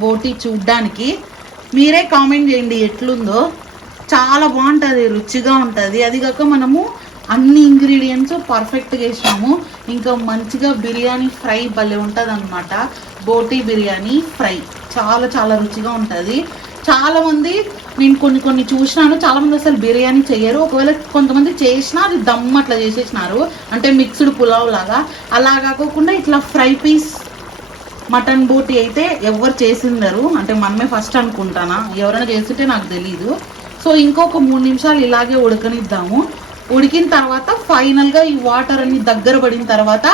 బోటి చూడ్డానికి మీరే కామెంట్ చేయండి ఎట్లుందో. చాలా బాగుంటుంది రుచిగా ఉంటుంది. అది కాక మనము అన్ని ఇంగ్రీడియంట్స్ పర్ఫెక్ట్గా వేసినాము. ఇంకా మంచిగా బిర్యానీ ఫ్రై భలే ఉంటుంది అనమాట బోటీ బిర్యానీ ఫ్రై. చాలా చాలా రుచిగా ఉంటుంది. చాలామంది నేను కొన్ని కొన్ని చూసినాను. చాలామంది అసలు బిర్యానీ చేయరు. ఒకవేళ కొంతమంది చేసినా అది దమ్ అట్లా చేసేసినారు. అంటే మిక్స్డ్ పులావ్ లాగా. అలా కాకుండా ఇట్లా ఫ్రై పీస్ మటన్ బోటి అయితే ఎవరు చేసిందరు అంటే మనమే ఫస్ట్ అనుకుంటానా? ఎవరైనా చేస్తుంటే నాకు తెలీదు. సో ఇంకొక మూడు నిమిషాలు ఇలాగే ఉడకనిద్దాము. ఉడికిన తర్వాత ఫైనల్గా ఈ వాటర్ అన్ని దగ్గర పడిన తర్వాత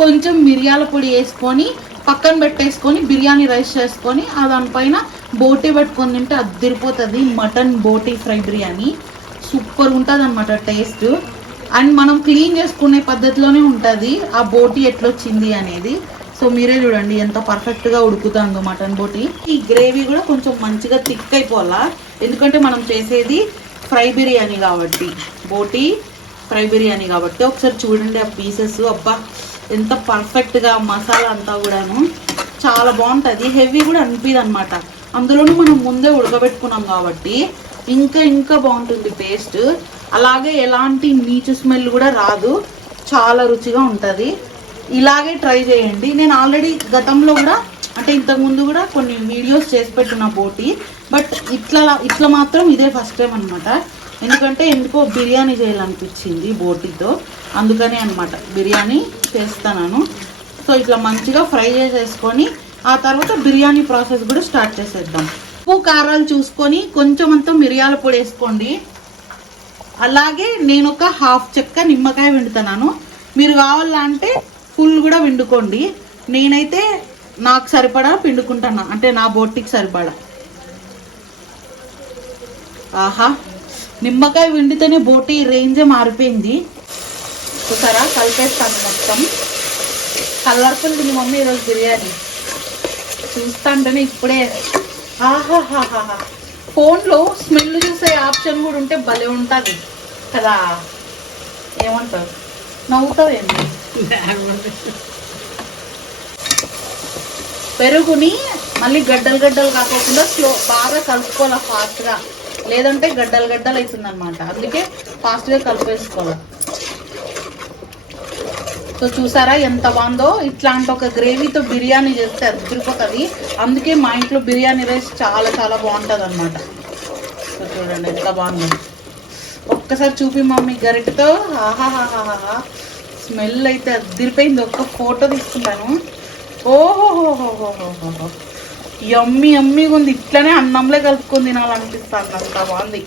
కొంచెం మిరియాల పొడి వేసుకొని పక్కన పెట్టేసుకొని బిర్యానీ రైస్ చేసుకొని ఆ దానిపైన బోటి పెట్టుకొని తింటే అద్దరిపోతుంది మటన్ బోటి ఫ్రై బిర్యానీ. సూపర్ ఉంటుంది అనమాట టేస్ట్. అండ్ మనం క్లీన్ చేసుకునే పద్ధతిలోనే ఉంటుంది. ఆ బోటి ఎట్లొచ్చింది అనేది. సో మీరే చూడండి ఎంత పర్ఫెక్ట్గా ఉడుకుతుందో మటన్ బోటి. ఈ గ్రేవీ కూడా కొంచెం మంచిగా థిక్ అయిపోవాలా? ఎందుకంటే మనం చేసేది ఫ్రై బిర్యానీ కాబట్టి. బోటి ఫ్రై బిర్యానీ కాబట్టి. ఒకసారి చూడండి ఆ పీసెస్ అబ్బా ఎంత పర్ఫెక్ట్గా మసాలా అంతా కూడాను. చాలా బాగుంటుంది. హెవీ కూడా అనిపిదు అనమాట అందులోనూ మనం ముందే ఉడకబెట్టుకున్నాం కాబట్టి ఇంకా ఇంకా బాగుంటుంది టేస్ట్ అలాగే ఎలాంటి నీచు స్మెల్ కూడా రాదు. చాలా రుచిగా ఉంటుంది. ఇలాగే ట్రై చేయండి. నేను ఆల్రెడీ గతంలో కూడా అంటే ఇంతకుముందు కూడా కొన్ని వీడియోస్ చేసి పెట్టున్న బోటి బట్ ఇట్లా ఇట్లా మాత్రం ఇదే ఫస్ట్ టైం అనమాట ఎందుకంటే ఎందుకో బిర్యానీ చేయాలనిపించింది బోటితో. అందుకనే అనమాట బిర్యానీ చేస్తాను సో ఇట్లా మంచిగా ఫ్రై చేసేసుకొని ఆ తర్వాత బిర్యానీ ప్రాసెస్ కూడా స్టార్ట్ చేసేద్దాం. ఉప్పు కారాలు చూసుకొని కొంచెం అంతా మిరియాల పొడి వేసుకోండి. అలాగే నేను ఒక హాఫ్ చెక్క నిమ్మకాయ వెండుతున్నాను మీరు కావాలంటే ఫుల్ కూడా పిండుకోండి. నేనైతే నాకు సరిపడా పిండుకుంటాను అంటే నా బొట్టికి సరిపడా. ఆహా నిమ్మకాయ పిండితేనే బోటి రేంజే మారిపోయింది. చూసారా కలిపేస్తాను మొత్తం. కలర్ఫుల్ తిని మమ్మీ ఈరోజు బిర్యానీ. చూస్తాంటేనే ఇప్పుడే. ఆహాహాహా ఫోన్లో స్మెల్ చూసే ఆప్షన్ కూడా ఉంటే భలే ఉంటుంది. కదా? ఏమంటావు? నవ్వుతావేంటి? పెరుగుని మళ్ళీ గడ్డలు గడ్డలు కాకుండా స్లో బాగా కలుపుకోవాలి ఫాస్ట్గా. లేదంటే గడ్డలు గడ్డలు అవుతుంది అనమాట అందుకే ఫాస్ట్గా కలిపేసుకోవాలి. సో చూసారా ఎంత బాగుందో? ఇట్లాంటి ఒక గ్రేవీతో బిర్యానీ చేస్తే అదిరిపోతుంది అందుకే మా ఇంట్లో బిర్యానీ రైస్ చాలా చాలా బాగుంటుంది అనమాట సో చూడండి ఎంత బాగుందో. ఒక్కసారి చూపి మమ్మీ గరిటతో. ఆహాహాహాహా. స్మెల్ అయితే అదిరిపోయింది. ఒక్క ఫోటో తీసుకుంటాను. ఓహోహోహోహోహో. యమ్మి యమ్మిగా ఉంది. ఇట్లనే అన్నంలో కలుపుకొని తినాలనిపిస్తుంది. అంత బాగుంది.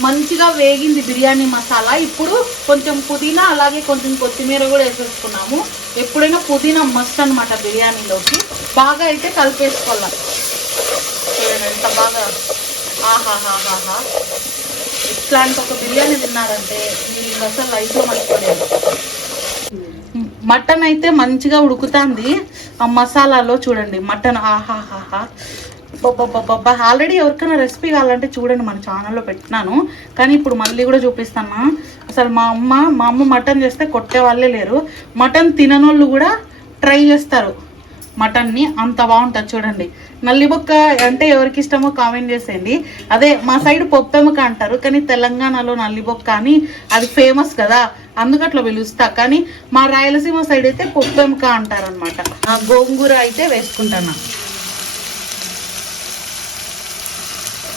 మంచిగా వేగింది బిర్యానీ మసాలా. ఇప్పుడు కొంచెం పుదీనా అలాగే కొంచెం కొత్తిమీర కూడా వేసేసుకున్నాము. ఎప్పుడైనా పుదీనా మస్ట్ అనమాట బిర్యానీలోకి. బాగా అయితే కలిపేసుకోవాలి. చూడండి ఎంత బాగా. ఆహాహాహాహా. ఇట్లాంటి ఒక బిర్యానీ తిన్నారంటే మీరు అసలు లైఫ్లో మర్చిపోలేదు మటన్ అయితే మంచిగా ఉడుకుతుంది. ఆ మసాలాలో చూడండి మటన్ ఆహాహాహా బాబా ఆల్రెడీ ఎవరికైనా రెసిపీ కావాలంటే చూడండి మన ఛానల్లో పెట్టినాను. కానీ ఇప్పుడు మళ్ళీ కూడా చూపిస్తాను? అసలు మా అమ్మ మా అమ్మ మటన్ చేస్తే కొట్టే వాళ్ళే లేరు. మటన్ తిననోళ్ళు కూడా ట్రై చేస్తారు. మటన్ని అంత బాగుంటుంది చూడండి. నల్లిబొక్క అంటే ఎవరికి ఇష్టమో కామెంట్ చేసేయండి. అదే మా సైడ్ పొప్పెముక అంటారు కానీ తెలంగాణలో నల్లిబొక్క అని అది ఫేమస్ కదా అందుకు అట్లా పిలుస్తా. కానీ మా రాయలసీమ సైడ్ అయితే పొప్పెముక అంటారు అనమాట గోంగూర అయితే వేసుకుంటాను.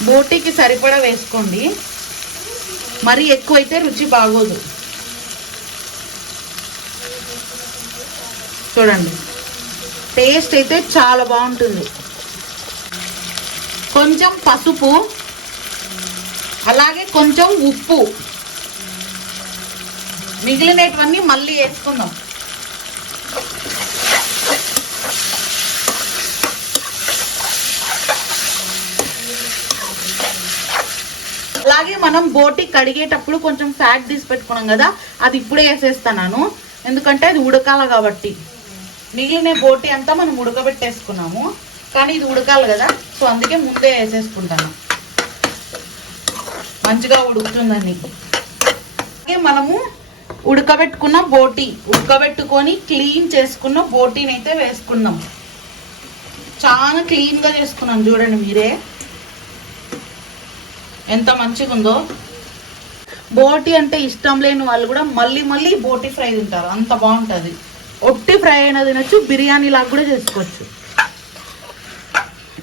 బోటీకి సరిపడా వేసుకోండి. మరీ ఎక్కువైతే రుచి బాగోదు. చూడండి. టేస్ట్ అయితే చాలా బాగుంటుంది. కొంచెం పసుపు అలాగే కొంచెం ఉప్పు. మిగిలినటువన్నీ మళ్ళీ వేసుకుందాం. అలాగే మనం బోటి కడిగేటప్పుడు కొంచెం ఫ్యాట్ తీసి పెట్టుకున్నాం కదా అది ఇప్పుడే వేసేస్తాను ఎందుకంటే అది ఉడకాల కాబట్టి. మిగిలిన బోటి అంతా మనం ఉడకబెట్టేసుకున్నాము. కానీ ఇది ఉడకాలి కదా. సో అందుకే ముందే వేసేసుకుంటాను. మంచిగా ఉడుకుతుందని అలాగే మనము ఉడకబెట్టుకున్న బోటి ఉడకబెట్టుకొని క్లీన్ చేసుకున్న బోటీని అయితే వేసుకుందాం. చాలా క్లీన్గా చేసుకున్నాను చూడండి మీరే. ఎంత మంచిగా ఉందో బోటి అంటే ఇష్టం లేని వాళ్ళు కూడా మళ్ళీ మళ్ళీ బోటి ఫ్రై తింటారు. అంత బాగుంటుంది. ఒట్టి ఫ్రై అయినా తినొచ్చు బిర్యానీ లాగా కూడా చేసుకోవచ్చు.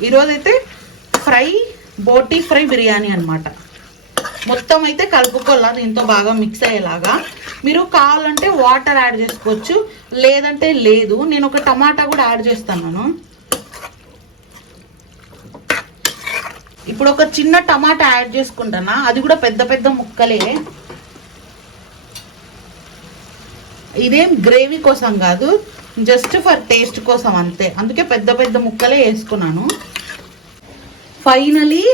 ఈరోజైతే ఫ్రై బోటి ఫ్రై బిర్యానీ అన్నమాట. మొత్తం అయితే కలుపుకోవాలా దీంతో బాగా మిక్స్ అయ్యేలాగా. మీరు కావాలంటే వాటర్ యాడ్ చేసుకోవచ్చు లేదంటే లేదు. నేను ఒక టమాటా కూడా యాడ్ చేస్తున్నాను. ఇప్పుడు ఒక చిన్న టమాటా యాడ్ చేసుకుంటానా? అది కూడా పెద్ద పెద్ద ముక్కలే. ఇదేం గ్రేవీ కోసం కాదు జస్ట్ ఫర్ టేస్ట్ కోసం అంతే. అందుకే పెద్ద పెద్ద ముక్కలే వేసుకున్నాను. ఫైనలీ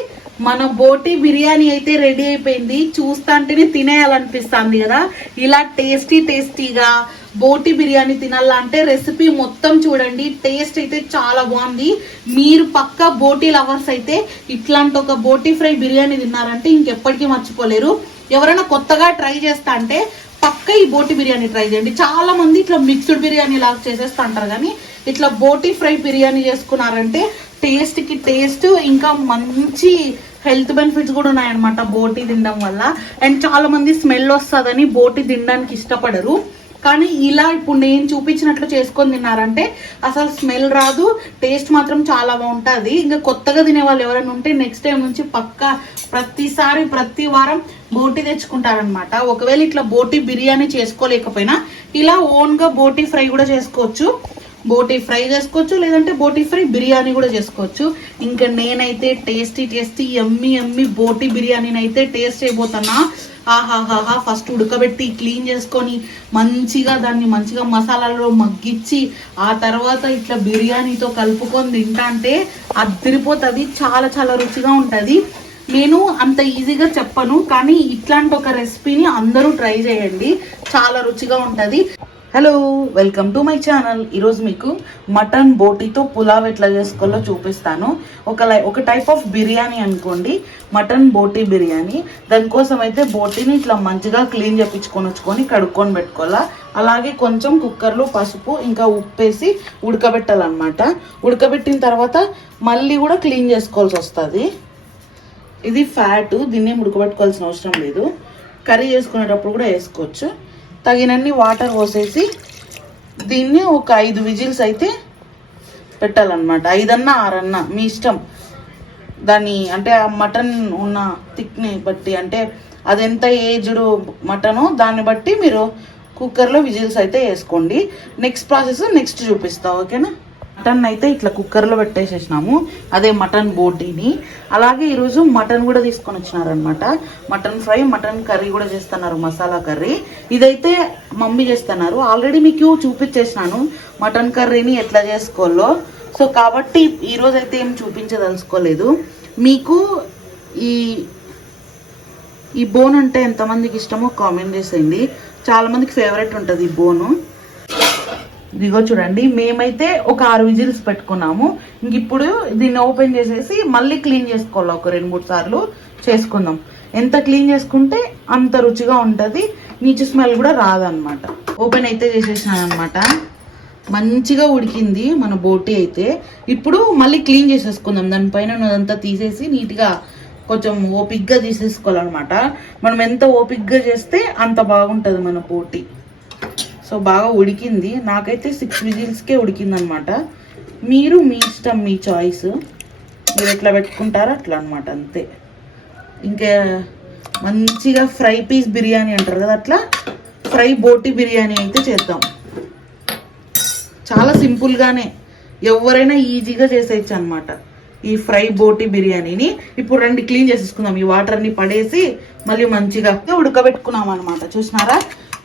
మన బోటి బిర్యానీ అయితే రెడీ అయిపోయింది. చూస్తాంటేనే తినేయాలనిపిస్తుంది కదా. ఇలా టేస్టీ టేస్టీగా బోటి బిర్యానీ తినాలంటే రెసిపీ మొత్తం చూడండి. టేస్ట్ అయితే చాలా బాగుంది. మీరు పక్క బోటి లవర్స్ అయితే ఇట్లాంటి ఒక బోటి ఫ్రై బిర్యానీ తిన్నారంటే ఇంకెప్పటికీ మర్చిపోలేరు. ఎవరైనా కొత్తగా ట్రై చేస్తా అంటే పక్క ఈ బోటి బిర్యానీ ట్రై చేయండి. చాలా మంది ఇట్లా మిక్స్డ్ బిర్యానీ లాగా చేసేస్తా అంటారు కానీ ఇట్లా బోటి ఫ్రై బిర్యానీ చేసుకున్నారంటే టేస్ట్కి టేస్ట్ ఇంకా మంచి హెల్త్ బెనిఫిట్స్ కూడా ఉన్నాయన్నమాట బోటి తినడం వల్ల. అండ్ చాలా మంది స్మెల్ వస్తుందని బోటి తినడానికి ఇష్టపడరు. కానీ ఇలా ఇప్పుడు నేను చూపించినట్లు చేసుకొని తిన్నారంటే అసలు స్మెల్ రాదు టేస్ట్ మాత్రం చాలా బాగుంటుంది. ఇంకా కొత్తగా తినే వాళ్ళు ఎవరైనా ఉంటే నెక్స్ట్ టైం నుంచి పక్కా ప్రతిసారి ప్రతి వారం బోటి తెచ్చుకుంటారనమాట ఒకవేళ ఇట్లా బోటి బిర్యానీ చేసుకోలేకపోయినా ఇలా ఓన్గా బోటి ఫ్రై కూడా చేసుకోవచ్చు. బోటి ఫ్రై చేసుకోవచ్చు లేదంటే బోటి ఫ్రై బిర్యానీ కూడా చేసుకోవచ్చు. ఇంకా నేనైతే టేస్టీ టేస్టీ ఎమ్మి ఎమ్మి బోటి బిర్యానీని అయితే టేస్ట్ అయిపోతున్నా ఆహాహాహా ఫస్ట్ ఉడకబెట్టి క్లీన్ చేసుకొని మంచిగా దాన్ని మంచిగా మసాలాలో మగ్గిచ్చి ఆ తర్వాత ఇట్లా బిర్యానీతో కలుపుకొని తింటా అంటే అద్దరిపోతుంది చాలా చాలా రుచిగా ఉంటుంది. నేను అంత ఈజీగా చెప్పను కానీ ఇట్లాంటి ఒక రెసిపీని అందరూ ట్రై చేయండి చాలా రుచిగా ఉంటుంది. Hello welcome to my channel ఈరోజు మీకు మటన్ బోటీతో పులావ్ ఎట్లా చేసుకోవాలో చూపిస్తాను. ఒక లై ఒక టైప్ ఆఫ్ బిర్యానీ అనుకోండి. మటన్ బోటీ బిర్యానీ. దానికోసం అయితే బోటీని ఇట్లా మంచిగా క్లీన్ చేపించుకొని వచ్చుకొని కడుక్కొని పెట్టుకోవాలా. అలాగే కొంచెం కుక్కర్లో పసుపు ఇంకా ఉప్పేసి ఉడకబెట్టాలన్నమాట. ఉడకబెట్టిన తర్వాత మళ్ళీ కూడా క్లీన్ చేసుకోవాల్సి వస్తుంది. ఇది ఫ్యాట్ దీన్ని ఉడకబెట్టుకోవాల్సిన అవసరం లేదు. కర్రీ చేసుకునేటప్పుడు కూడా వేసుకోవచ్చు. తగినన్ని వాటర్ పోసేసి దీన్ని ఒక ఐదు విజిల్స్ అయితే పెట్టాలన్నమాట. ఐదన్నా ఆరన్నా మీ ఇష్టం. దాన్ని అంటే ఆ మటన్ ఉన్న థిక్ని బట్టి అంటే అది ఎంత ఏజ్డ్ మటనో దాన్ని బట్టి మీరు కుక్కర్లో విజిల్స్ అయితే వేసుకోండి. నెక్స్ట్ ప్రాసెస్ నెక్స్ట్ చూపిస్తా ఓకేనా? మటన్ అయితే ఇట్లా కుక్కర్లో పెట్టేసేసినాము. అదే మటన్ బోటీని. అలాగే ఈరోజు మటన్ కూడా తీసుకొని వచ్చినారనమాట మటన్ ఫ్రై మటన్ కర్రీ కూడా చేస్తున్నారు మసాలా కర్రీ. ఇదైతే మమ్మీ చేస్తున్నారు. ఆల్రెడీ మీకు చూపించేసినాను మటన్ కర్రీని ఎట్లా చేసుకోవాలో. సో కాబట్టి ఈరోజు అయితే ఏం చూపించదలుచుకోలేదు. మీకు ఈ ఈ బోన్ అంటే ఎంతమందికి ఇష్టమో కామెంట్ చేసేయండి. చాలామందికి ఫేవరెట్ ఉంటుంది ఈ బోను. ఇదిగో చూడండి మేమైతే ఒక ఆరు విజిల్స్ పెట్టుకున్నాము. ఇంక ఇప్పుడు దీన్ని ఓపెన్ చేసేసి మళ్ళీ క్లీన్ చేసుకోవాలి ఒక రెండు మూడు సార్లు చేసుకుందాం. ఎంత క్లీన్ చేసుకుంటే అంత రుచిగా ఉంటుంది. నీచు స్మెల్ కూడా రాదనమాట ఓపెన్ అయితే చేసేసినాను అనమాట మంచిగా ఉడికింది మన బోటి అయితే. ఇప్పుడు మళ్ళీ క్లీన్ చేసేసుకుందాం. దానిపైన అదంతా తీసేసి నీట్గా కొంచెం ఓపిక్గా తీసేసుకోవాలన్నమాట. మనం ఎంత ఓపిక్గా చేస్తే అంత బాగుంటుంది మన బోటి. సో బాగా ఉడికింది. నాకైతే సిక్స్ విజిల్స్కే ఉడికిందనమాట. మీరు మీ ఇష్టం మీ చాయిస్ మీరు ఎట్లా పెట్టుకుంటారో అట్లా అనమాట అంతే. ఇంకా మంచిగా ఫ్రై పీస్ బిర్యానీ అంటారు కదా అట్లా ఫ్రై బోటి బిర్యానీ అయితే చేద్దాం. చాలా సింపుల్గానే ఎవరైనా ఈజీగా చేసేయచ్చు అనమాట ఈ ఫ్రై బోటి బిర్యానీని. ఇప్పుడు రెండు క్లీన్ చేసేసుకుందాం. ఈ వాటర్ని పడేసి మళ్ళీ మంచిగా ఉడకబెట్టుకున్నాం అనమాట చూసినారా?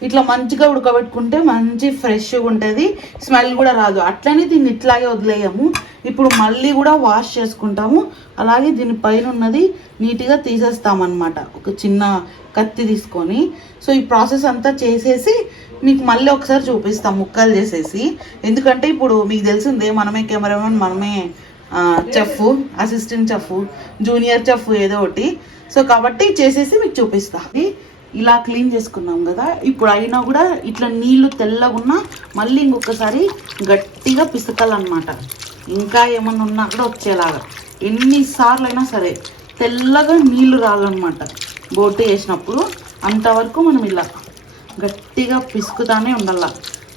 ఇట్లా మంచిగా ఉడకబెట్టుకుంటే మంచి ఫ్రెష్గా ఉంటుంది. స్మెల్ కూడా రాదు. అట్లనే దీన్ని ఇట్లాగే వదిలేయము. ఇప్పుడు మళ్ళీ కూడా వాష్ చేసుకుంటాము. అలాగే దీని పైన ఉన్నది నీట్గా తీసేస్తామన్నమాట. ఒక చిన్న కత్తి తీసుకొని. సో ఈ ప్రాసెస్ అంతా చేసేసి మీకు మళ్ళీ ఒకసారి చూపిస్తాం. ముక్కలు చేసేసి. ఎందుకంటే ఇప్పుడు మీకు తెలిసిందే మనమే కెమెరామెన్ మనమే chef assistant chef junior chef ఏదో ఒకటి. సో కాబట్టి చేసేసి మీకు చూపిస్తాను ఇలా క్లీన్ చేసుకున్నాం కదా. ఇప్పుడు అయినా కూడా ఇట్లా నీళ్ళు తెల్లగా మళ్ళీ ఇంకొకసారి గట్టిగా పిసకాలన్నమాట. ఇంకా ఏమన్నా ఉన్నా కూడా వచ్చేలాగా. ఎన్నిసార్లు అయినా సరే తెల్లగా నీళ్ళు రాలన్నమాట. బోటు వేసినప్పుడు అంతవరకు మనం ఇలా గట్టిగా పిసుకుతానే ఉండాల.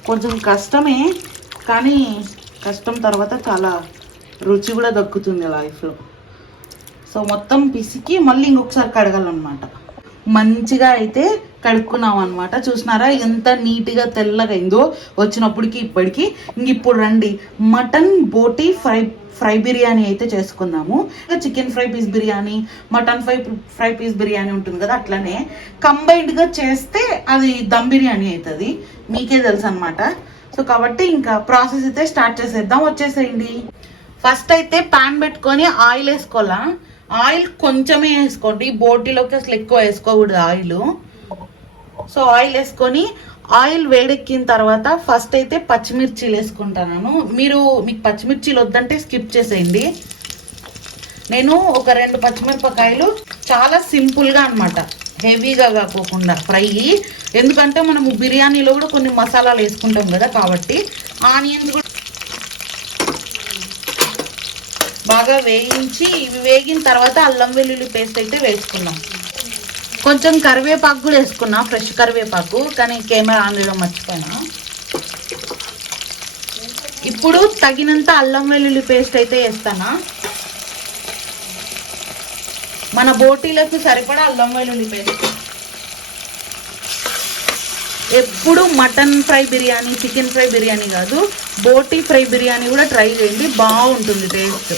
కొంచెం కష్టమే కానీ కష్టం తర్వాత చాలా రుచి కూడా దక్కుతుంది లైఫ్లో. సో మొత్తం పిసికి మళ్ళీ ఇంకొకసారి కడగాలన్నమాట. మంచిగా అయితే కడుక్కున్నాం అనమాట చూసినారా? ఎంత నీట్గా తెల్లగా వచ్చినప్పటికి ఇప్పటికి. ఇంక ఇప్పుడు రండి. మటన్ బోటి ఫ్రై ఫ్రై బిర్యానీ అయితే చేసుకుందాము. Chicken fry piece biryani mutton fry fry piece biryani ఉంటుంది కదా అట్లనే. కంబైన్డ్గా చేస్తే అది దమ్ బిర్యానీ అవుతుంది మీకే తెలుసు అనమాట సో కాబట్టి ఇంకా ప్రాసెస్ అయితే స్టార్ట్ చేసేద్దాం. వచ్చేసేయండి. ఫస్ట్ అయితే పాన్ పెట్టుకొని ఆయిల్ వేసుకోవాలా? ఆయిల్ కొంచెమే వేసుకోండి. బోటీలోకి అసలు ఎక్కువ వేసుకోకూడదు ఆయిల్. సో ఆయిల్ వేసుకొని ఆయిల్ వేడెక్కిన తర్వాత ఫస్ట్ అయితే పచ్చిమిర్చిలు వేసుకుంటాను. మీరు మీకు పచ్చిమిర్చిలు వద్దంటే స్కిప్ చేసేయండి. నేను ఒక రెండు పచ్చిమిరపకాయలు చాలా సింపుల్గా అనమాట హెవీగా కాకోకుండా ఫ్రై. ఎందుకంటే మనము బిర్యానీలో కూడా కొన్ని మసాలాలు వేసుకుంటాం కదా కాబట్టి ఆనియన్స్ కూడా బాగా వేయించి ఇవి వేగిన తర్వాత అల్లం వెల్లుల్లి పేస్ట్ అయితే వేసుకున్నాం. కొంచెం కరివేపాకు కూడా వేసుకున్నా ఫ్రెష్ కరివేపాకు కానీ కెమెరా ఆన్లో మర్చిపోయినా. ఇప్పుడు తగినంత అల్లం వెల్లుల్లి పేస్ట్ అయితే వేస్తానా. మన బోటీలకు సరిపడా అల్లం వెల్లుల్లి పేస్ట్. ఎప్పుడు mutton fry biryani chicken fry biryani కాదు బోటీ ఫ్రై బిర్యానీ కూడా ట్రై చేయండి. బాగుంటుంది టేస్ట్.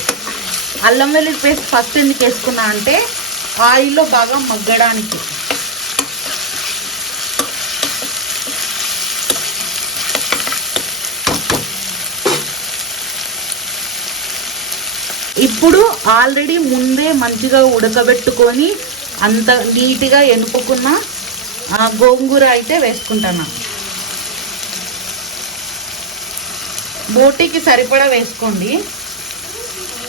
అల్లం వెల్లుల్లి పేస్ట్ ఫస్ట్ ఎందుకు వేసుకున్నా అంటే ఆయిల్లో బాగా మగ్గడానికి. ఇప్పుడు ఆల్రెడీ ముందే మంచిగా ఉడకబెట్టుకొని అంత నీట్గా ఎనుపుకున్న గోంగూర అయితే వేసుకుంటాను. బోటీకి సరిపడా వేసుకోండి.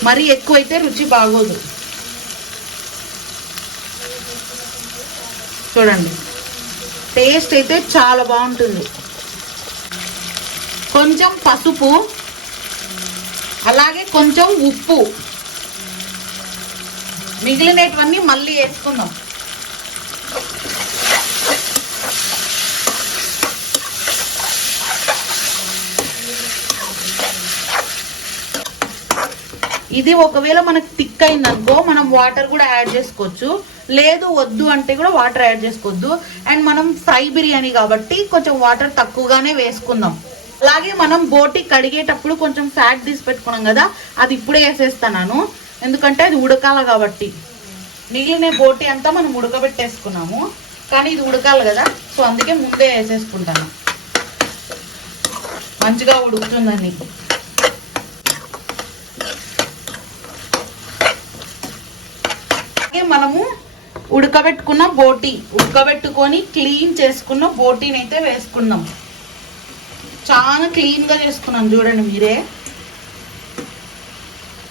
మరీ ఎక్కువైతే రుచి బాగోదు. చూడండి. టేస్ట్ అయితే చాలా బాగుంటుంది. కొంచెం పసుపు అలాగే కొంచెం ఉప్పు. మిగిలినటువన్నీ మళ్ళీ వేసుకుందాం. ఇది ఒకవేళ మనకు థిక్ అయిందనుకో మనం వాటర్ కూడా యాడ్ చేసుకోవచ్చు. లేదు వద్దు అంటే కూడా వాటర్ యాడ్ చేసుకోవద్దు. అండ్ మనం ఫ్రై బిర్యానీ కాబట్టి కొంచెం వాటర్ తక్కువగానే వేసుకుందాం. అలాగే మనం బోటి కడిగేటప్పుడు కొంచెం ఫ్యాట్ తీసి పెట్టుకున్నాం కదా అది ఇప్పుడే వేసేస్తాను ఎందుకంటే అది ఉడకాల కాబట్టి. మిగిలిన బోటి అంతా మనం ఉడకబెట్టేసుకున్నాము. కానీ ఇది ఉడకాలి కదా సో అందుకే ముందే వేసేసుకుంటాను. మంచిగా ఉడుకుతుందని అలాగే మనము ఉడకబెట్టుకున్న బోటి ఉడకబెట్టుకొని క్లీన్ చేసుకున్న బోటీని అయితే వేసుకుందాం చాలా క్లీన్గా చేసుకున్నాం చూడండి మీరే.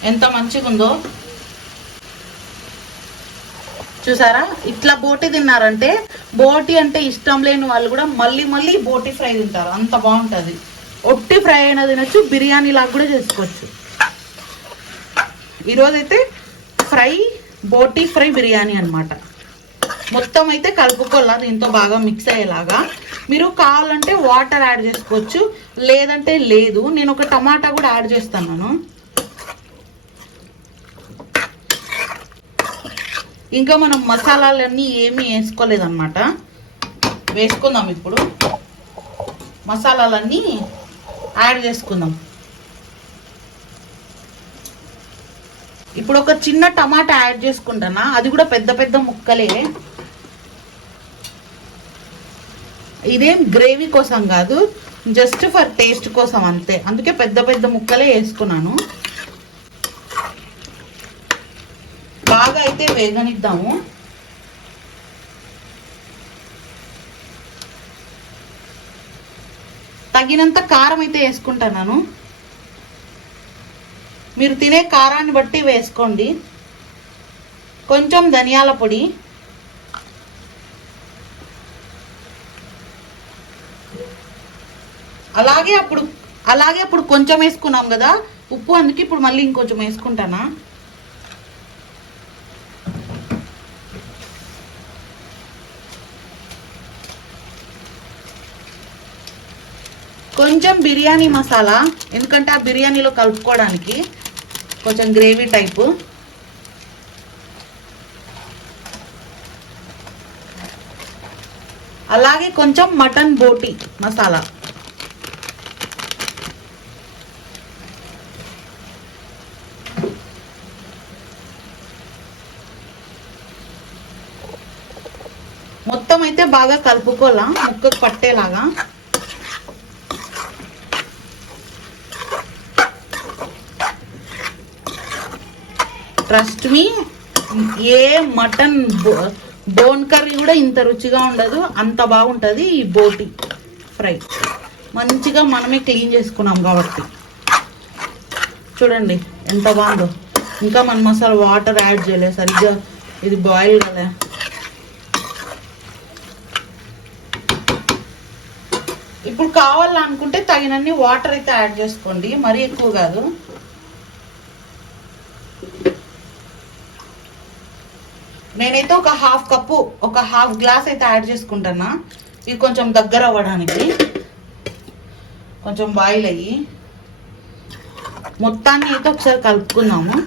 ఎంత మంచిగా ఉందో చూసారా? ఇట్లా బోటి తిన్నారంటే బోటి అంటే ఇష్టం లేని వాళ్ళు కూడా మళ్ళీ మళ్ళీ బోటి ఫ్రై తింటారు. అంత బాగుంటుంది. ఒట్టి ఫ్రై అయినా తినొచ్చు బిర్యానీ లాగా కూడా చేసుకోవచ్చు. ఈరోజైతే ఫ్రై బోటి ఫ్రై బిర్యానీ అనమాట మొత్తం అయితే కలుపుకోవాలా? దీంతో బాగా మిక్స్ అయ్యేలాగా. మీరు కావాలంటే వాటర్ యాడ్ చేసుకోవచ్చు. లేదంటే లేదు. నేను ఒక టమాటా కూడా యాడ్ చేస్తాను ఇంకా మనం మసాలాలన్నీ ఏమీ వేసుకోలేదన్నమాట. వేసుకుందాం ఇప్పుడు. మసాలాలన్నీ యాడ్ చేసుకుందాం. ఇప్పుడు ఒక చిన్న టమాటా యాడ్ చేసుకుంటానా? అది కూడా పెద్ద పెద్ద ముక్కలే. ఇదేం గ్రేవీ కోసం కాదు జస్ట్ ఫర్ టేస్ట్ కోసం అంతే. అందుకే పెద్ద పెద్ద ముక్కలే వేసుకున్నాను. బాగా అయితే వేగనిద్దాము. తగినంత కారం అయితే వేసుకుంటున్నాను. మీరు తినే కారాన్ని బట్టి వేసుకోండి. కొంచెం ధనియాల పొడి అలాగే అప్పుడు అలాగే అప్పుడు కొంచెం వేసుకున్నాం కదా? ఉప్పు అందుకే ఇప్పుడు మళ్ళీ ఇంకొంచెం వేసుకుంటానా? కొంచెం బిర్యానీ మసాలా ఎందుకంటే ఆ బిర్యానీలో కలుపుకోవడానికి కొంచెం గ్రేవీ టైపు. అలాగే కొంచెం మటన్ బోటి మసాలా. మొత్తం అయితే బాగా కలుపుకోవాలా? ముక్కకు పట్టేలాగా. ట్రస్ట్ మీ ఏ మటన్ బోన్ కర్రీ కూడా ఇంత రుచిగా ఉండదు అంత బాగుంటుంది ఈ బోటి ఫ్రై. మంచిగా మనమే క్లీన్ చేసుకున్నాం కాబట్టి. చూడండి ఎంత బాగుందో. ఇంకా మనం మసాలా వాటర్ యాడ్ చేయలేదు సరిగ్గా ఇది బాయిల్ కదా. ఇప్పుడు కావాలనుకుంటే తగినన్ని వాటర్ అయితే యాడ్ చేసుకోండి. మరీ ఎక్కువ కాదు. నేనైతే ఒక హాఫ్ కప్పు ఒక హాఫ్ గ్లాస్ అయితే యాడ్ చేసుకుంటున్నా ఇది కొంచెం దగ్గర అవ్వడానికి. కొంచెం బాయిల్ అయ్యి. మొత్తాన్ని అయితే ఒకసారి కలుపుకుందాము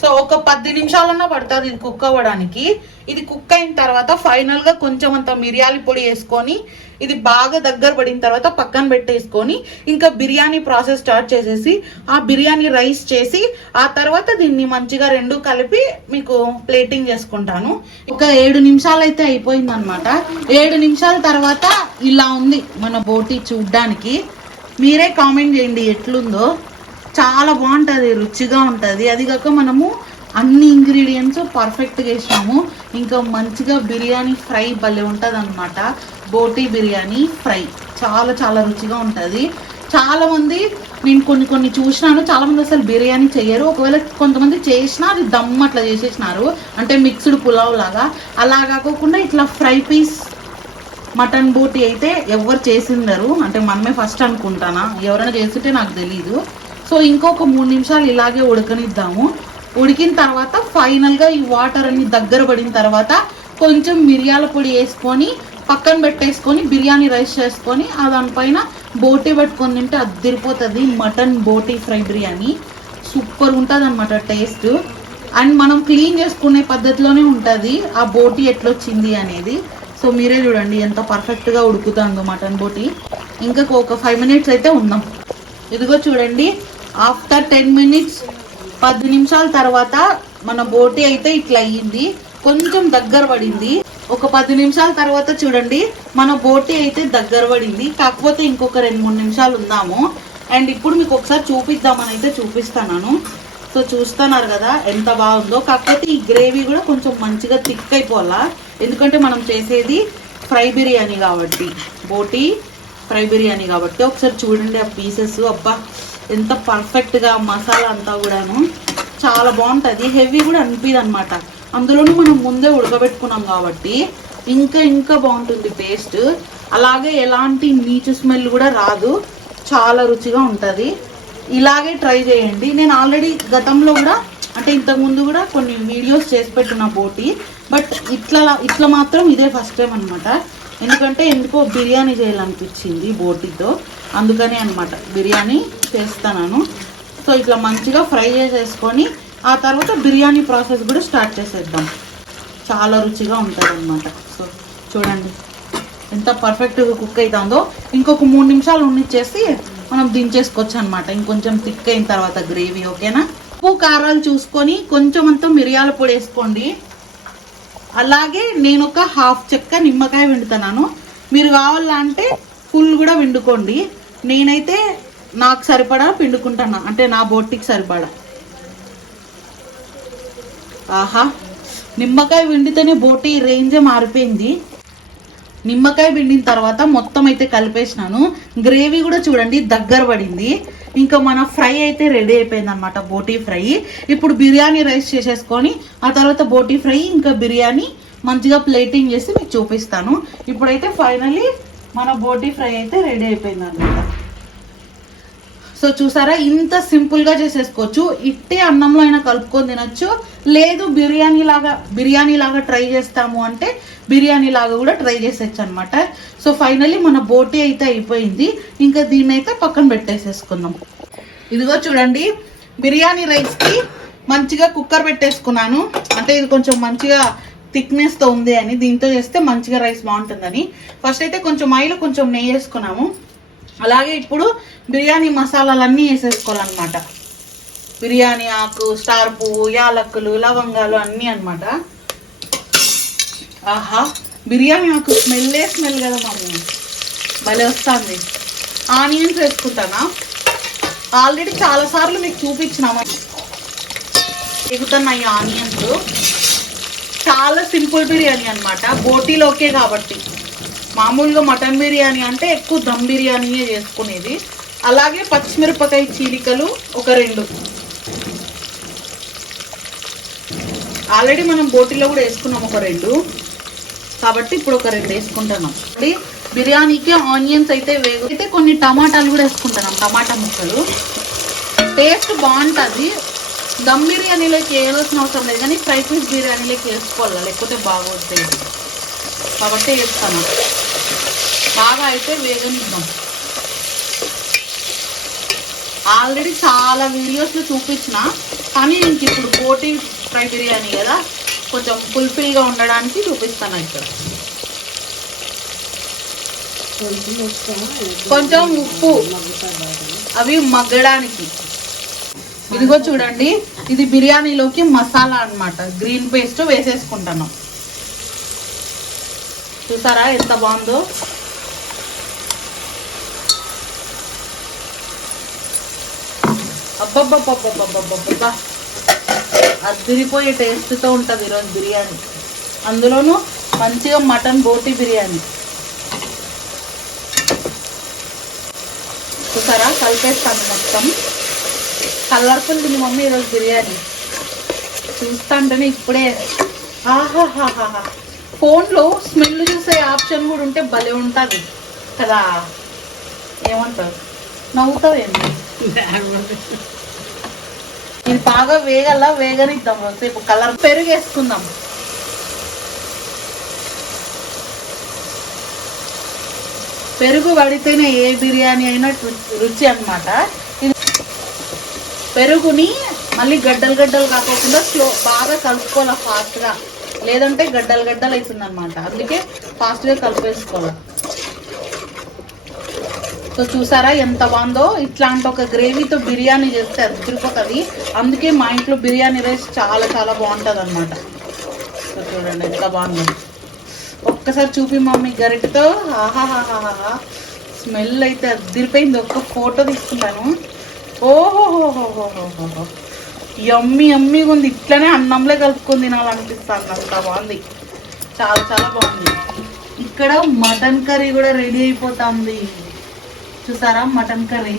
సో ఒక పది నిమిషాలన్నా పడుతుంది ఇది కుక్ అవ్వడానికి. ఇది కుక్ అయిన తర్వాత ఫైనల్గా కొంచెం అంత మిరియాల పొడి వేసుకొని ఇది బాగా దగ్గర పడిన తర్వాత పక్కన పెట్టేసుకొని ఇంకా బిర్యానీ ప్రాసెస్ స్టార్ట్ చేసేసి ఆ బిర్యానీ రైస్ చేసి ఆ తర్వాత దీన్ని మంచిగా రెండు కలిపి మీకు ప్లేటింగ్ చేసుకుంటాను. ఒక ఏడు నిమిషాలు అయితే అయిపోయింది అనమాట ఏడు నిమిషాల తర్వాత ఇలా ఉంది మన బోటి చూడ్డానికి. మీరే కామెంట్ చేయండి ఎట్లుందో. చాలా బాగుంటుంది రుచిగా ఉంటుంది. అది కాక మనము అన్ని ఇంగ్రీడియంట్స్ పర్ఫెక్ట్గా వేసినాము. ఇంకా మంచిగా బిర్యానీ ఫ్రై భలే ఉంటుంది అనమాట బోటీ బిర్యానీ ఫ్రై. చాలా చాలా రుచిగా ఉంటుంది. చాలామంది నేను కొన్ని కొన్ని చూసినాను. చాలామంది అసలు బిర్యానీ చేయరు ఒకవేళ కొంతమంది చేసినా అది దమ్ అట్లా చేసేసినారు. అంటే మిక్స్డ్ పులావ్ లాగా. అలా కాకోకుండా ఇట్లా ఫ్రై పీస్ మటన్ బూటీ అయితే ఎవరు చేసిండరు. అంటే మనమే ఫస్ట్ అనుకుంటానా? ఎవరైనా చేస్తుంటే నాకు తెలీదు. సో ఇంకొక మూడు నిమిషాలు ఇలాగే ఉడకనిద్దాము. ఉడికిన తర్వాత ఫైనల్గా ఈ వాటర్ అన్ని దగ్గర పడిన తర్వాత కొంచెం మిరియాల పొడి వేసుకొని పక్కన పెట్టేసుకొని బిర్యానీ రైస్ చేసుకొని దానిపైన బోటీ పెట్టుకొని తింటే అద్దరిపోతుంది మటన్ బోటీ ఫ్రై బిర్యానీ. సూపర్ ఉంటుంది అనమాట టేస్ట్. అండ్ మనం క్లీన్ చేసుకునే పద్ధతిలోనే ఉంటుంది ఆ బోటీ ఎట్లొచ్చింది అనేది. సో మీరే చూడండి ఎంత పర్ఫెక్ట్గా ఉడుకుతుందో మటన్ బోటీ. ఇంకా ఒక ఫైవ్ మినిట్స్ అయితే ఉందాం. ఇదిగో చూడండి ఆఫ్టర్ టెన్ మినిట్స్ పది నిమిషాల తర్వాత మన బోటి అయితే ఇట్లా అయ్యింది. కొంచెం దగ్గర పడింది. ఒక పది నిమిషాల తర్వాత చూడండి మన బోటి అయితే దగ్గర పడింది. కాకపోతే ఇంకొక రెండు మూడు నిమిషాలు ఉందాము. అండ్ ఇప్పుడు మీకు ఒకసారి చూపిద్దామని అయితే చూపిస్తాను సో చూస్తున్నారు కదా ఎంత బాగుందో. కాకపోతే ఈ గ్రేవీ కూడా కొంచెం మంచిగా థిక్ అయిపోవాలా? ఎందుకంటే మనం చేసేది ఫ్రై బిర్యానీ కాబట్టి. బోటి ఫ్రై బిర్యానీ కాబట్టి. ఒకసారి చూడండి ఆ పీసెస్. అబ్బా ఎంత పర్ఫెక్ట్గా మసాలా అంతా కూడాను. చాలా బాగుంటుంది. హెవీ కూడా అనిపిదు అనమాట అందులోనూ మనం ముందే ఉడకబెట్టుకున్నాం కాబట్టి ఇంకా ఇంకా బాగుంటుంది టేస్ట్ అలాగే ఎలాంటి నీచు స్మెల్ కూడా రాదు. చాలా రుచిగా ఉంటుంది. ఇలాగే ట్రై చేయండి. నేను ఆల్రెడీ గతంలో కూడా అంటే ఇంతకుముందు కూడా కొన్ని వీడియోస్ చేసి పెట్టున్న బోటి బట్ ఇట్లా ఇట్లా మాత్రం ఇదే ఫస్ట్ టైం అనమాట ఎందుకంటే ఎందుకో బిర్యానీ చేయాలనిపించింది బోటితో. అందుకనే అనమాట బిర్యానీ చేస్తాను సో ఇట్లా మంచిగా ఫ్రై చేసేసుకొని ఆ తర్వాత బిర్యానీ ప్రాసెస్ కూడా స్టార్ట్ చేసేద్దాం. చాలా రుచిగా ఉంటుంది అనమాట సో చూడండి ఎంత పర్ఫెక్ట్గా కుక్ అవుతుందో ఇంకొక మూడు నిమిషాలు ఉండిచ్చేసి మనం దించేసుకోవచ్చు అనమాట ఇంకొంచెం థిక్ అయిన తర్వాత గ్రేవీ ఓకేనా ఉప్పు కారాలు చూసుకొని కొంచెం అంతా మిరియాల పొడి వేసుకోండి. అలాగే నేను ఒక హాఫ్ చెక్క నిమ్మకాయ వండుతున్నాను. మీరు కావాలంటే ఫుల్ కూడా వండుకోండి. నేనైతే నాకు సరిపడా పిండుకుంటాను. అంటే నా బొట్టికి సరిపడా. ఆహా. నిమ్మకాయ వండితేనే బోటి రేంజే మారిపోయింది. నిమ్మకాయ పిండిన తర్వాత మొత్తం అయితే కలిపేసినాను. గ్రేవీ కూడా చూడండి దగ్గర పడింది. ఇంకా మన ఫ్రై అయితే రెడీ అయిపోయింది అనమాట బోటీ ఫ్రై. ఇప్పుడు బిర్యానీ రైస్ చేసేసుకొని ఆ తర్వాత బోటీ ఫ్రై ఇంకా బిర్యానీ మంచిగా ప్లేటింగ్ చేసి మీకు చూపిస్తాను. ఇప్పుడైతే ఫైనలీ మన బోటీ ఫ్రై అయితే రెడీ అయిపోయింది అనమాట సో చూసారా ఇంత సింపుల్గా చేసేసుకోవచ్చు. ఇట్టే అన్నంలో అయినా కలుపుకొని తినొచ్చు. లేదు బిర్యానీ లాగా బిర్యానీ లాగా ట్రై చేస్తాము అంటే బిర్యానీ లాగా కూడా ట్రై చేసేచ్చు అనమాట సో ఫైనలీ మన బోటీ అయితే అయిపోయింది. ఇంకా దీన్ని అయితే పక్కన పెట్టేసేసుకుందాం. ఇదిగో చూడండి బిర్యానీ రైస్కి మంచిగా కుక్కర్ పెట్టేసుకున్నాను. అంటే ఇది కొంచెం మంచిగా థిక్నెస్తో ఉంది అని. దీంతో చేస్తే మంచిగా రైస్ బాగుంటుందని. ఫస్ట్ అయితే కొంచెం ఆయిల్ కొంచెం నెయ్యి వేసుకున్నాము. అలాగే ఇప్పుడు బిర్యానీ మసాలాలన్నీ వేసేసుకోవాలన్నమాట. బిర్యానీ ఆకు స్టార్ పువ్వు యాలక్కులు లవంగాలు అన్నీ అనమాట ఆహా బిర్యానీ ఆకు స్మెల్లే స్మెల్ కదా మమ్మీ భలే వస్తుంది. ఆనియన్స్ వేసుకుంటానా? ఆల్రెడీ చాలా సార్లు మీకు చూపించినామా ఎగుతున్నాయి ఆనియన్స్. చాలా సింపుల్ బిర్యానీ అన్నమాట. బోటీలోకే కాబట్టి. మామూలుగా మటన్ బిర్యానీ అంటే ఎక్కువ దమ్ బిర్యానీయే చేసుకునేది. అలాగే పచ్చిమిరపకాయ చీలికలు ఒక రెండు. ఆల్రెడీ మనం బోటిలో కూడా వేసుకున్నాం ఒక రెండు. కాబట్టి ఇప్పుడు ఒక రెండు వేసుకుంటున్నాం బిర్యానీకి ఆనియన్స్ అయితే వేగు. అయితే కొన్ని టమాటాలు కూడా వేసుకుంటున్నాం టమాటా ముక్కలు. టేస్ట్ బాగుంటుంది. దమ్ బిర్యానీలోకి వేయాల్సిన అవసరం లేదు కానీ ఫ్రై పీస్ బిర్యానీలోకి వేసుకోవాలి లేకపోతే బాగోతుంది కాబట్టి వేస్తాను బాగా అయితే వేగనిద్దాం ఆల్రెడీ చాలా వీడియోస్లో చూపించిన కానీ ఇంక ఇప్పుడు బోటీ ఫ్రై బిర్యానీ కదా కొంచెం ఫుల్ఫిల్గా ఉండడానికి చూపిస్తాను ఇక్కడ. కొంచెం ఉప్పు. అవి మగ్గడానికి. ఇదిగో చూడండి ఇది బిర్యానీలోకి మసాలా అన్నమాట. గ్రీన్ పేస్ట్ వేసేసుకుంటాను. చూసారా ఎంత బాగుందో? అబ్బబ్బబ్బబ్బబ్బబ్బబ్బా అద్దిరిపోయే టేస్ట్తో ఉంటుంది ఈరోజు బిర్యానీ. అందులోనూ మంచిగా మటన్ బోటి బిర్యానీ. చూసారా? కలిపేస్తాను మొత్తం. కలర్ఫుల్ తిని మమ్మీ ఈరోజు బిర్యానీ. చూస్తా అంటేనే ఇప్పుడే. ఆహాహాహాహా. ఫోన్లో స్మెల్ చూసే ఆప్షన్ కూడా ఉంటే భలే ఉంటుంది. కదా? ఏమంటారు నవ్వుతావేమో ఇది బాగా వేగల వేగనిద్దాం సేపు కలర్ పెరుగు వేసుకుందాం పెరుగు పడితేనే ఏ బిర్యానీ అయినా రుచి అన్నమాట. పెరుగుని మళ్ళీ గడ్డలు గడ్డలు కాకోకుండా స్లో బాగా కలుపుకోవాలి ఫాస్ట్గా. లేదంటే గడ్డలు గడ్డలు అవుతుంది అనమాట అందుకే ఫాస్ట్గా కలిపేసుకోవాలి. సో చూసారా ఎంత బాగుందో? ఇట్లాంటి ఒక గ్రేవీతో బిర్యానీ చేస్తే తిరుపతి. అందుకే మా ఇంట్లో బిర్యానీ రైస్ చాలా చాలా బాగుంటుంది అనమాట సో చూడండి ఎంత బాగుందో. ఒక్కసారి చూపి మమ్మీ గరిటతో. ఆహాహాహాహా. స్మెల్ అయితే అదిరిపోయింది. ఒక్క ఫోటో తీసుకుంటాను ఓహోహోహోహోహో యమ్మి ఎమ్మిగా ఉంది. ఇట్లనే అన్నంలో కలుపుకొని తినాలనిపిస్తుంది అంత బాగుంది. చాలా చాలా బాగుంది. ఇక్కడ మటన్ కర్రీ కూడా రెడీ అయిపోతుంది. చూసారా? Mutton curry.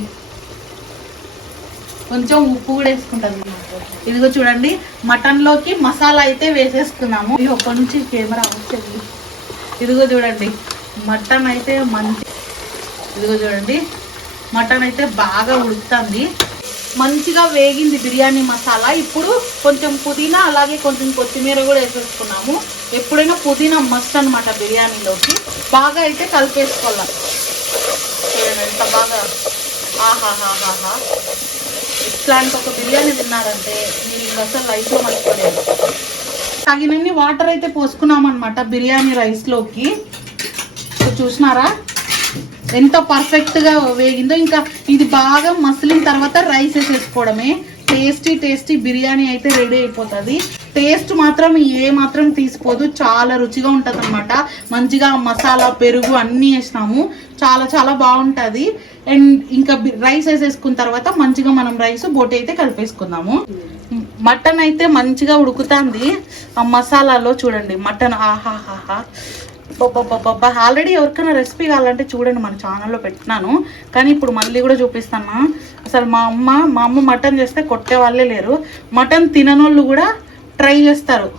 కొంచెం ఉప్పు కూడా వేసుకుంటాను. ఇదిగో చూడండి. మటన్లోకి మసాలా అయితే వేసేసుకున్నాము. ఇది ఒక్క నుంచి కెమెరా వచ్చింది ఇదిగో చూడండి. మటన్ అయితే మంచి ఇదిగో చూడండి. మటన్ అయితే బాగా ఉడుకుతుంది. మంచిగా వేగింది బిర్యానీ మసాలా. ఇప్పుడు కొంచెం పుదీనా అలాగే కొంచెం కొత్తిమీర కూడా వేసేసుకున్నాము. ఎప్పుడైనా పుదీనా మస్ట్ అనమాట బిర్యానీలోకి. బాగా అయితే కలిపేసుకోవాలి. చూడండి ఎంత బాగా. ఆహాహాహాహా. ఇట్లాంటి ఒక బిర్యానీ తిన్నారంటే మీరు ఇంకా అసలు లైఫ్లో మర్చిపోలేదు తగినన్ని వాటర్ అయితే పోసుకున్నాం అనమాట బిర్యానీ రైస్లోకి చూసినారా? ఎంత పర్ఫెక్ట్గా వేగిందో ఇంకా ఇది బాగా మసిలిన తర్వాత రైస్ వేసేసుకోవడమే. టేస్టీ టేస్టీ బిర్యానీ అయితే రెడీ అయిపోతుంది. టేస్ట్ మాత్రం ఏ మాత్రం తీసిపోదు. చాలా రుచిగా ఉంటుంది అనమాట మంచిగా మసాలా పెరుగు అన్నీ వేసినాము. చాలా చాలా బాగుంటుంది. అండ్ ఇంకా రైస్ వేసేసుకున్న తర్వాత మంచిగా మనం రైస్ బోటి అయితే కలిపేసుకుందాము. మటన్ అయితే మంచిగా ఉడుకుతుంది. ఆ మసాలాలో చూడండి. మటన్ ఆహాహాహా. ఆల్రెడీ ఎవరికైనా రెసిపీ కావాలంటే చూడండి మన ఛానల్లో పెట్టినాను. కానీ ఇప్పుడు మళ్ళీ కూడా చూపిస్తాను? అసలు మా అమ్మ మా అమ్మ మటన్ చేస్తే కొట్టే వాళ్ళే లేరు. మటన్ తిననోళ్ళు కూడా ట్రై చేస్తారు.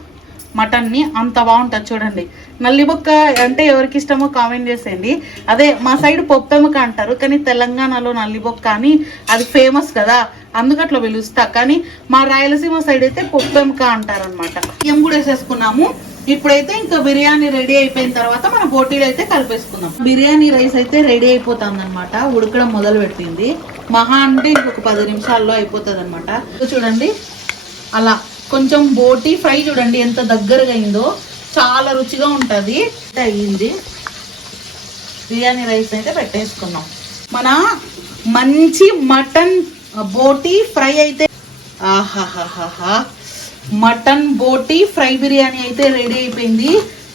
మటన్ని అంత బాగుంటుంది చూడండి. నల్లిబొక్క అంటే ఎవరికి ఇష్టమో కామెంట్ చేసేయండి. అదే మా సైడ్ పొప్పెమ్మక అంటారు కానీ తెలంగాణలో నల్లిబొక్క అని అది ఫేమస్ కదా. అందుకు అట్లా పిలుస్తా. కానీ మా రాయలసీమ సైడ్ అయితే పొప్పెమ్మక అంటారు అనమాట బియ్యం కూడా వేసేసుకున్నాము. ఇప్పుడైతే ఇంకా బిర్యానీ రెడీ అయిపోయిన తర్వాత మనం బోటీలు అయితే కలిపేసుకుందాం బిర్యానీ రైస్ అయితే రెడీ అయిపోతుంది అనమాట ఉడకడం మొదలు పెట్టింది. మహా అంటే ఇంకొక పది నిమిషాల్లో అయిపోతుంది అనమాట చూడండి. అలా కొంచెం బోటి ఫ్రై చూడండి ఎంత దగ్గరగా అయిందో. చాలా రుచిగా ఉంటుంది. అయ్యింది. బిర్యానీ రైస్ అయితే పెట్టేసుకున్నాం. మన మంచి మటన్ బోటీ ఫ్రై అయితే ఆహాహాహాహా. మటన్ బోటి ఫ్రై బిర్యానీ అయితే రెడీ అయిపోయింది.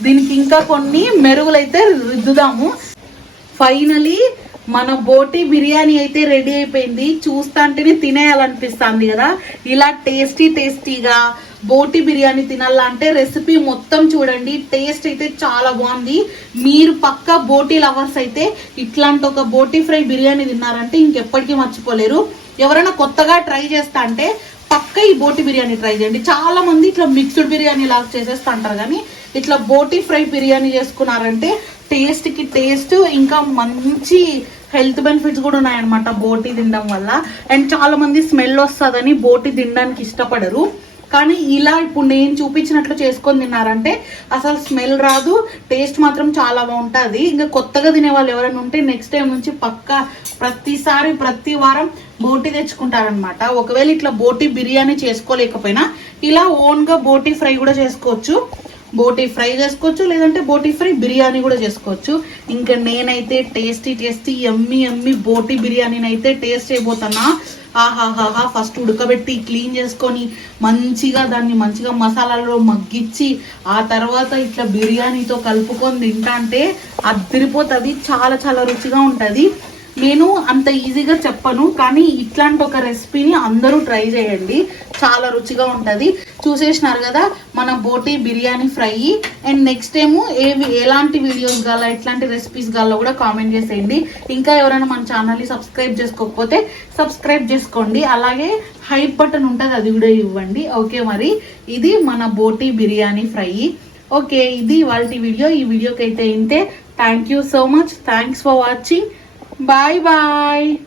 దీనికి ఇంకా కొన్ని మెరుగులు అయితే రుద్దుదాము. ఫైనలీ మన బోటి బిర్యానీ అయితే రెడీ అయిపోయింది. చూస్తాంటేనే తినేయాలనిపిస్తుంది కదా. ఇలా టేస్టీ టేస్టీగా బోటి బిర్యానీ తినాలంటే రెసిపీ మొత్తం చూడండి. టేస్ట్ అయితే చాలా బాగుంది. మీరు పక్క బోటి లవర్స్ అయితే ఇట్లాంటి ఒక బోటి ఫ్రై బిర్యానీ తిన్నారంటే ఇంకెప్పటికీ మర్చిపోలేరు. ఎవరైనా కొత్తగా ట్రై చేస్తా అంటే పక్క ఈ బోటి బిర్యానీ ట్రై చేయండి. చాలా మంది ఇట్లా మిక్స్డ్ బిర్యానీ లాగా చేసేస్తుంటారు కానీ ఇట్లా బోటి ఫ్రై బిర్యానీ చేసుకున్నారంటే టేస్ట్కి టేస్ట్ ఇంకా మంచి హెల్త్ బెనిఫిట్స్ కూడా ఉన్నాయన్నమాట బోటి తినడం వల్ల. అండ్ చాలా మంది స్మెల్ వస్తుందని బోటి తినడానికి ఇష్టపడరు. కానీ ఇలా ఇప్పుడు నేను చూపించినట్లు చేసుకొని తిన్నారంటే అసలు స్మెల్ రాదు టేస్ట్ మాత్రం చాలా బాగుంటుంది. ఇంకా కొత్తగా తినే వాళ్ళు ఎవరైనా ఉంటే నెక్స్ట్ టైం నుంచి పక్కా ప్రతిసారి ప్రతి వారం బోటి తెచ్చుకుంటారనమాట ఒకవేళ ఇట్లా బోటి బిర్యానీ చేసుకోలేకపోయినా ఇలా ఓన్గా బోటి ఫ్రై కూడా చేసుకోవచ్చు. బోటీ ఫ్రై చేసుకోవచ్చు లేదంటే బోటీ ఫ్రై బిర్యానీ కూడా చేసుకోవచ్చు. ఇంకా నేనైతే టేస్టీ టేస్టీ ఎమ్మి ఎమ్మి బోటీ బిర్యానీని అయితే టేస్ట్ చేయబోతున్నా. ఆహాహాహా ఫస్ట్ ఉడకబెట్టి క్లీన్ చేసుకొని మంచిగా దాన్ని మంచిగా మసాలాలో మగ్గిచ్చి ఆ తర్వాత ఇట్లా బిర్యానీతో కలుపుకొని తింటా అంటే అదిరిపోతుంది చాలా చాలా రుచిగా ఉంటుంది. నేను అంత ఈజీగా చెప్పను కానీ ఇట్లాంటి ఒక రెసిపీని అందరూ ట్రై చేయండి. చాలా రుచిగా ఉంటుంది. చూసేసినారు కదా మన బోటి బిర్యానీ ఫ్రై. అండ్ నెక్స్ట్ ఏమో ఏవి ఎలాంటి వీడియోస్ గాల ఎట్లాంటి రెసిపీస్ గాలో కూడా కామెంట్ చేసేయండి. ఇంకా ఎవరైనా మన ఛానల్ని సబ్స్క్రైబ్ చేసుకోకపోతే సబ్స్క్రైబ్ చేసుకోండి. అలాగే హైప్ బటన్ ఉంటుంది అది కూడా ఇవ్వండి. ఓకే మరి? ఇది మన బోటి బిర్యానీ ఫ్రై. ఓకే ఇది వాళ్ళ వీడియో ఈ వీడియోకి అయితే ఇంతే. Thank you so much thanks for watching Bye bye.